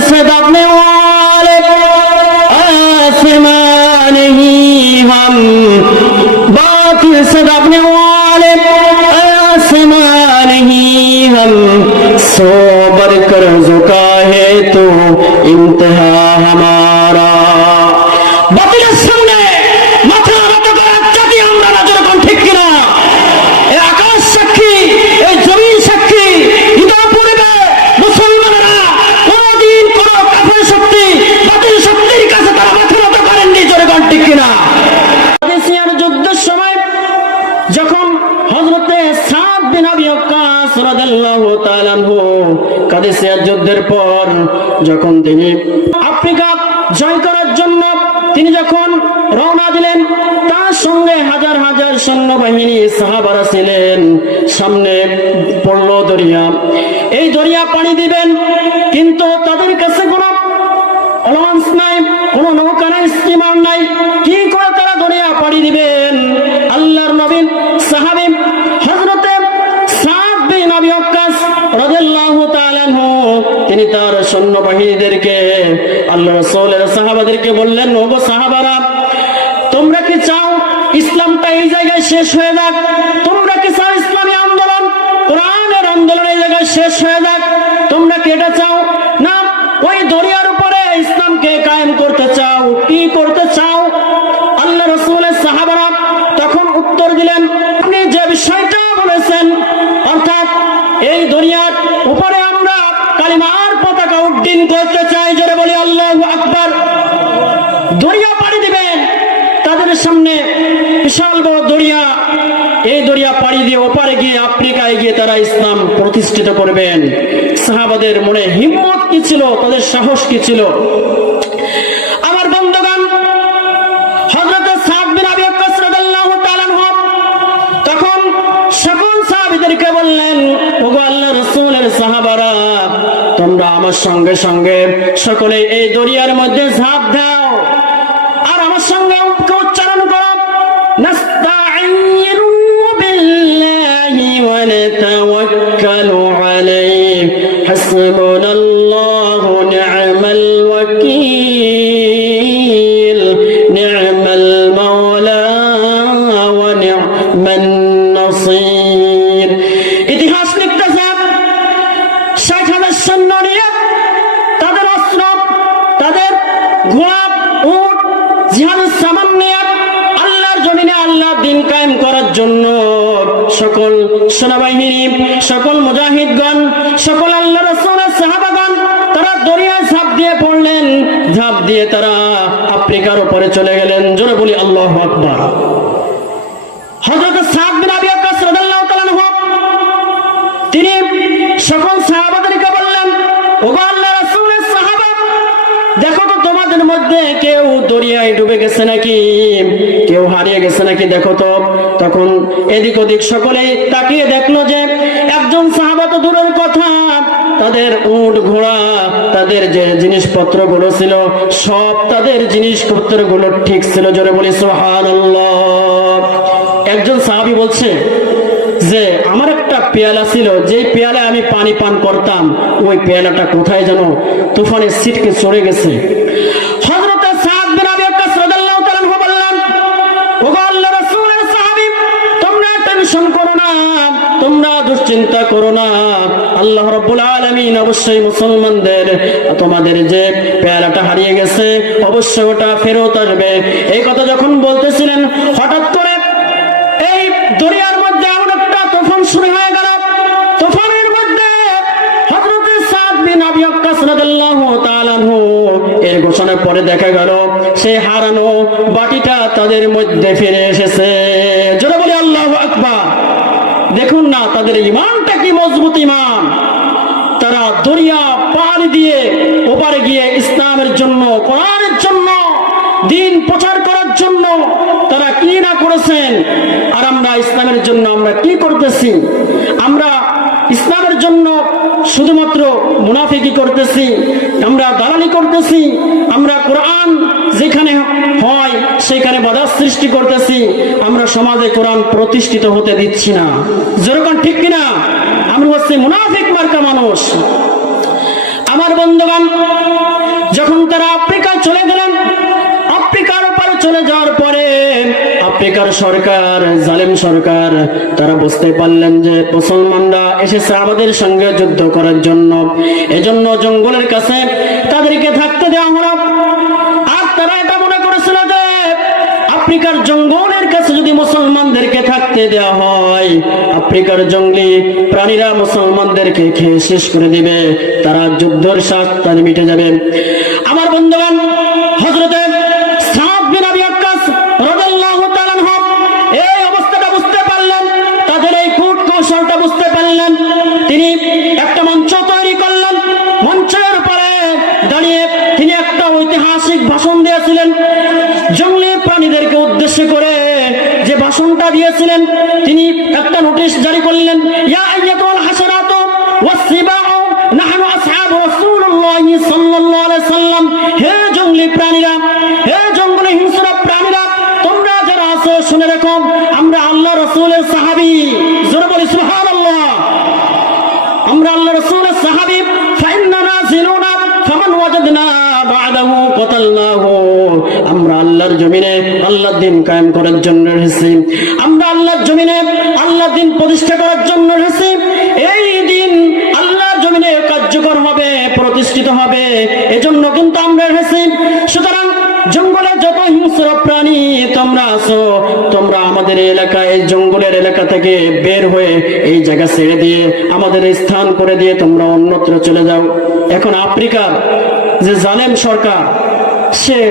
से दबने वाले आसमान ही हम, बातिल से दबने वाले आसमान ही हम, सो बढ़कर झुका है तो इंतहा हमारा। बातिलेর সামনে মাথা নত করার জাতি আমরা না, যেরকম ঠিক কিনা? এই আকাশ সাক্ষী, এই জমিন সাক্ষী, ইতিপূর্বে মুসলমানেরা কোনদিন কোন কাফের শক্তি, বাতিল শক্তির কাছে তারা মাথা নত করেননি, যেরকম ঠিক কিনা? কাদেসিয়ার যুদ্ধের সময় যখন হযরতে সাদ বিন আবি ওয়াক্কাস রাদিয়াল্লাহু তাআলা আনহু কাদেসিয়ার যুদ্ধের পর যখন তিনি আফ্রিকা জয় করার জন্য তিনি যখন রওনা দিলেন, তার সঙ্গে হাজার হাজার সৈন্যবাহিনী সাহাবারা ছিলেন। সামনে পড়লো দরিয়া, এই দরিয়া পানি দিবেন, কিন্তু তাদের কাছে কোনো লঞ্চ নাই, কোনো নৌকা নাই, স্টিমার নাই। কি করে তারা দরিয়া পাড়ি দিবেন? আল্লাহর নবী সাহাবী হযরতে সাদ বিন আবি ওয়াক্কাস রাদিয়াল্লাহু তাআলা আনহু তিনি তার সৈন্যবাহিনীদেরকে, আল্লাহর রাসূলের সাহাবাদেরকে বললেন, ওগো সাহাবারা, তোমরা কি চাও ইসলামটা এই জায়গায় শেষ হয়ে যাক? তোমরা কি চাও ইসলামী আন্দোলন, কোরআনের আন্দোলন এই জায়গায় শেষ হয়ে যাক? তোমরা কি এটা চাও? না ওই দরিয়ার উপরে ইসলামকে কায়েম করতে চাও? কি করতে চাও? আল্লাহ রাসূলের সাহাবারা তখন উত্তর দিলেন, আপনি যে বিষয়টা বলেছেন, অর্থাৎ এই দরিয়ার উপরে আমরা কালিমার পতাকা উড্ডীন করতে চাই। জোরে বলি আল্লাহু আকবার। দরিয়া পাড়ি দিবেন, তাদের সামনে বিশাল বড় দরিয়া, এই দরিয়া পাড়ি দিয়ে ওপারে গিয়ে আফ্রিকায় গিয়ে তারা ইসলাম প্রতিষ্ঠিত করবেন। সাহাবাদের মনে হিম্মত কি ছিল, তাদের সাহস কি ছিল? আমার বন্ধুগণ, হযরতে সাদ বিন আবি ওয়াক্কাস রাদিয়াল্লাহু তাআলা আনহু তখন সকল সাহাবীদেরকে বললেন, ওগো আল্লাহর রাসূলের সাহাবারা, তোমরা আমার সঙ্গে সঙ্গে সকলে এই দরিয়ার মধ্যে ঝাঁপ দাও, আর আমার সঙ্গে উচ্চারণ করো, নাস্তাঈনু বিল্লাহি ওয়া নাতাওয়াক্কালু আলাইহি, হাসবুনাল্লাহু নি'মাল ওয়াকিল, নি'মাল মাওলা ওয়া নি'মান নাসীর। ইতিহাস লিখতেছে ৬০,০০০ সৈন্য নিয়ে, তাদের অস্ত্র, তাদের ঘোড়া, উট, জিহাদের সামান নিয়ে আল্লাহর জমিনে আল্লাহর দ্বীন কায়েম করার জন্য সকল সেনাবাহিনী, সকল মুজাহিদগণ, সকল আল্লাহর রাসূলের সাহাবাগণ তারা দরিয়ায় ঝাঁপ দিয়ে পড়লেন। ঝাঁপ দিয়ে তারা আফ্রিকার উপরে চলে গেলেন। জোরে বলি আল্লাহু আকবার। হযরত সাদ বিন আবি ওয়াক্কাস রাদিয়াল্লাহু তাআলা আনহু তিনি সকল সাহাবাদেরকে বললেন, ওগো আল্লাহর রাসূলের সাহাবা, দেখো তো তোমাদের মধ্যে কেউ দরিয়ায় ডুবে গেছে নাকি, কেউ হারিয়ে গেছে নাকি, দেখো তো। তখন এদিক ওদিক সকলে তাকিয়ে দেখলো যে একজন সাহাবা তো দূরের কথা, তাদের উট ঘোড়া, তাদের যে জিনিসপত্র গুলো ছিল, সব তাদের জিনিসপত্র গুলো ঠিক ছিল। জোরে বলি সুবহানাল্লাহ। একজন সাহাবী বলছে যে আমার একটা পেয়ালা ছিল, যে পেয়ালায় আমি পানি পান করতাম, ওই পেয়ালাটা কোথায় যেন তুফানের ছিটকে চড়ে গেছে। হযরত সাদ বিন আবি ওয়াক্কাস রাদিয়াল্লাহু তাআলা আনহু বললেন, ওগো আল্লাহর রাসূলের সাহাবী, তোমরা টেনশন করো না, তোমরা দুশ্চিন্তা করো না, আল্লাহ রাব্বুল আলামিন অবশ্যই মুসলমানদের, তোমাদের যে পেয়ালাটা হারিয়ে গেছে অবশ্যই ওটা ফেরত আসবে। এই কথা যখন বলতেছিলেন, হঠাৎ করে এই দরিয়ার মধ্যে এমন একটা তুফান শুরু হয়ে গেল। তুফানের মধ্যে হযরতে সাদ বিন আবি ওয়াক্কাস রাদিয়াল্লাহু তাআলা আনহু এর ঘোষণার পরে দেখা গেল সেই হারানো বাটিটা তাদের মধ্যে ফিরে এসেছে। জোরে বলি আল্লাহু আকবার। দেখুন না তাদের ঈমানটা কি মজবুত ঈমান। তারা দরিয়া পাড়ি দিয়ে ওপারে গিয়ে ইসলামের জন্য, কোরআনের জন্য, দ্বীন প্রচার করার জন্য তারা কি না করেছেন। আর আমরা ইসলামের জন্য আমরা কি করতেছি? আমরা ইসলামের জন্য শুধুমাত্র মুনাফিকি করতেছি, আমরা দালালি করতেছি, আমরা কোরআন যেখানে হয় সেখানে বাধা সৃষ্টি করতেছি, আমরা সমাজে কোরআন প্রতিষ্ঠিত হতে দিচ্ছি না। যেরকম ঠিক কিনা? আমরা হচ্ছে মুনাফিক মার্কা মানুষ। আমার বন্ধুগণ, আফ্রিকার সরকার, জালেম সরকার, তারা বুঝতে পারলেন যে মুসলমানরা এসেছে আমাদের সঙ্গে যুদ্ধ করার জন্য, এজন্য জঙ্গলের কাছে তাদেরকে থাকতে দেওয়া হলো। আর তারা এটা মনে করেছিল যে আফ্রিকার জঙ্গলের কাছে যদি মুসলমানদেরকে থাকতে দেওয়া হয়, আফ্রিকার জঙ্গলি প্রাণীরা মুসলমানদেরকে খেয়ে শেষ করে দিবে, তারা যুদ্ধের স্বাদ তাদের মিটে যাবে। আমার বন্ধুগণ, হযরতে সাদ বিন আবি ওয়াক্কাস রাদিয়াল্লাহু তাআলা আনহু এই অবস্থাটা বুঝতে পারলেন, তাদের এই কূট কৌশলটা বুঝতে পারলেন। তিনি একটা মঞ্চ তৈরি করলেন, মঞ্চের উপরে দাঁড়িয়ে তিনি একটা ঐতিহাসিক ভাষণ দিয়েছিলেন। জঙ্গলি প্রাণীদেরকে উদ্দেশ্য করে যে ভাষণটা দিয়েছিলেন, তিনি একটা নোটিশ জারি করলেন, ইয়া আইয়াতুল হাশারাতু ওয়াসসিবাউ নাহনু আসহাবু রাসূলুল্লাহি সাল্লাল্লাহু আলাইহি সাল্লাম। হে জঙ্গলি প্রাণীরা, হে জঙ্গলে হিংস্র প্রাণীরা, তোমরা যারা আছো শুনে রাখো, আমরা আল্লাহ রাসূলের সাহাবী। জোরে বলি সুবহানাল্লাহ। আমরা আল্লাহ রাসূলের সাহাবী। ফাইন্না নাযিলুনা ফামান ওয়াজাদনা বা'দাহু কাতালনাহু। আমরা আল্লাহর জমিনে আল্লাহর দ্বীন কায়েম করার জন্য এসেছি, আমরা আল্লাহর জমিনে আল্লাহর দ্বীন প্রতিষ্ঠা করার জন্য এসেছি। এই দিন আল্লাহর জমিনে কার্যকর হবে, প্রতিষ্ঠিত হবে, এজন্য কিন্তু আমরা এসেছি। সুতরাং জঙ্গলে যত হিংস্র প্রাণী তোমরা আছো, তোমরা আমাদের এলাকায়, এই জঙ্গলের এলাকা থেকে বের হয়ে এই জায়গা ছেড়ে দিয়ে, আমাদের স্থান করে দিয়ে তোমরা অন্যত্র চলে যাও। এখন আফ্রিকার যে জালেম সরকার, সে